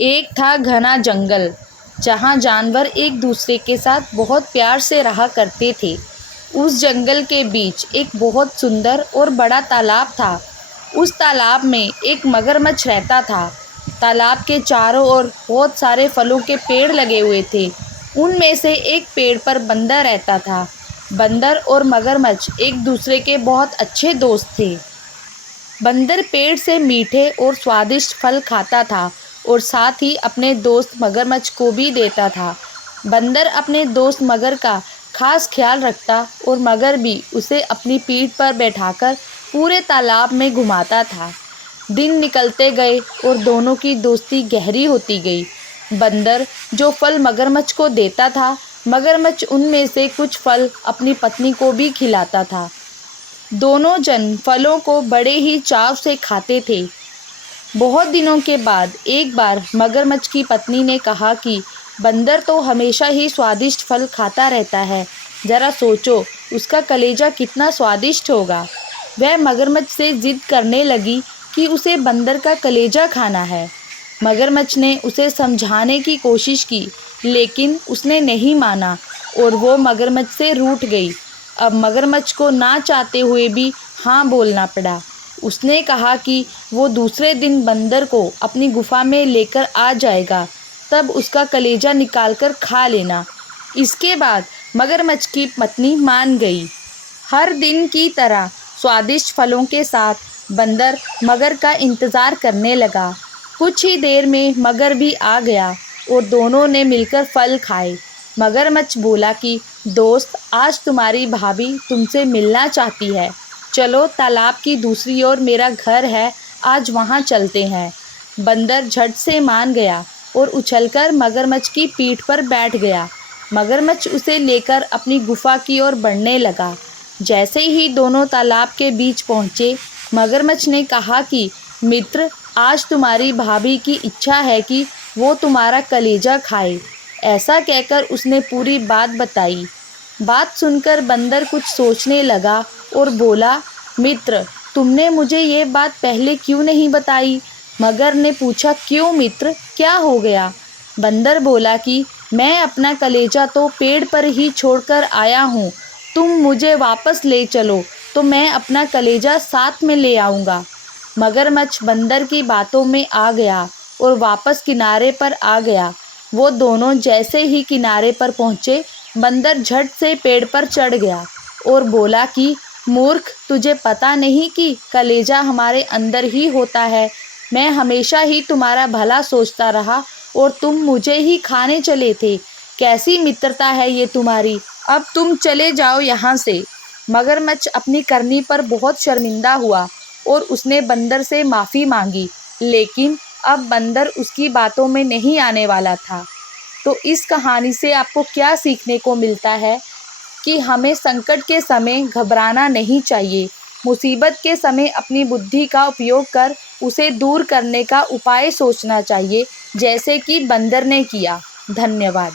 एक था घना जंगल, जहाँ जानवर एक दूसरे के साथ बहुत प्यार से रहा करते थे। उस जंगल के बीच एक बहुत सुंदर और बड़ा तालाब था। उस तालाब में एक मगरमच्छ रहता था। तालाब के चारों ओर बहुत सारे फलों के पेड़ लगे हुए थे। उनमें से एक पेड़ पर बंदर रहता था। बंदर और मगरमच्छ एक दूसरे के बहुत अच्छे दोस्त थे। बंदर पेड़ से मीठे और स्वादिष्ट फल खाता था और साथ ही अपने दोस्त मगरमच्छ को भी देता था। बंदर अपने दोस्त मगर का खास ख्याल रखता और मगर भी उसे अपनी पीठ पर बैठाकर पूरे तालाब में घुमाता था। दिन निकलते गए और दोनों की दोस्ती गहरी होती गई। बंदर जो फल मगरमच्छ को देता था, मगरमच्छ उनमें से कुछ फल अपनी पत्नी को भी खिलाता था। दोनों जन फलों को बड़े ही चाव से खाते थे। बहुत दिनों के बाद एक बार मगरमच्छ की पत्नी ने कहा कि बंदर तो हमेशा ही स्वादिष्ट फल खाता रहता है, ज़रा सोचो उसका कलेजा कितना स्वादिष्ट होगा। वह मगरमच्छ से जिद करने लगी कि उसे बंदर का कलेजा खाना है। मगरमच्छ ने उसे समझाने की कोशिश की, लेकिन उसने नहीं माना और वो मगरमच्छ से रूठ गई। अब मगरमच्छ को ना चाहते हुए भी हाँ बोलना पड़ा। उसने कहा कि वो दूसरे दिन बंदर को अपनी गुफा में लेकर आ जाएगा, तब उसका कलेजा निकालकर खा लेना। इसके बाद मगरमच्छ की पत्नी मान गई। हर दिन की तरह स्वादिष्ट फलों के साथ बंदर मगर का इंतज़ार करने लगा। कुछ ही देर में मगर भी आ गया और दोनों ने मिलकर फल खाए। मगरमच्छ बोला कि दोस्त, आज तुम्हारी भाभी तुमसे मिलना चाहती है। चलो, तालाब की दूसरी ओर मेरा घर है, आज वहाँ चलते हैं। बंदर झट से मान गया और उछलकर मगरमच्छ की पीठ पर बैठ गया। मगरमच्छ उसे लेकर अपनी गुफा की ओर बढ़ने लगा। जैसे ही दोनों तालाब के बीच पहुँचे, मगरमच्छ ने कहा कि मित्र, आज तुम्हारी भाभी की इच्छा है कि वो तुम्हारा कलेजा खाए। ऐसा कहकर उसने पूरी बात बताई। बात सुनकर बंदर कुछ सोचने लगा और बोला, मित्र, तुमने मुझे ये बात पहले क्यों नहीं बताई? मगर ने पूछा, क्यों मित्र, क्या हो गया? बंदर बोला कि मैं अपना कलेजा तो पेड़ पर ही छोड़कर आया हूँ। तुम मुझे वापस ले चलो तो मैं अपना कलेजा साथ में ले आऊँगा। मगरमच्छ बंदर की बातों में आ गया और वापस किनारे पर आ गया। वो दोनों जैसे ही किनारे पर पहुँचे, बंदर झट से पेड़ पर चढ़ गया और बोला कि मूर्ख, तुझे पता नहीं कि कलेजा हमारे अंदर ही होता है। मैं हमेशा ही तुम्हारा भला सोचता रहा और तुम मुझे ही खाने चले थे। कैसी मित्रता है ये तुम्हारी? अब तुम चले जाओ यहाँ से। मगरमच्छ अपनी करनी पर बहुत शर्मिंदा हुआ और उसने बंदर से माफ़ी मांगी, लेकिन अब बंदर उसकी बातों में नहीं आने वाला था। तो इस कहानी से आपको क्या सीखने को मिलता है कि हमें संकट के समय घबराना नहीं चाहिए। मुसीबत के समय अपनी बुद्धि का उपयोग कर उसे दूर करने का उपाय सोचना चाहिए, जैसे कि बंदर ने किया। धन्यवाद।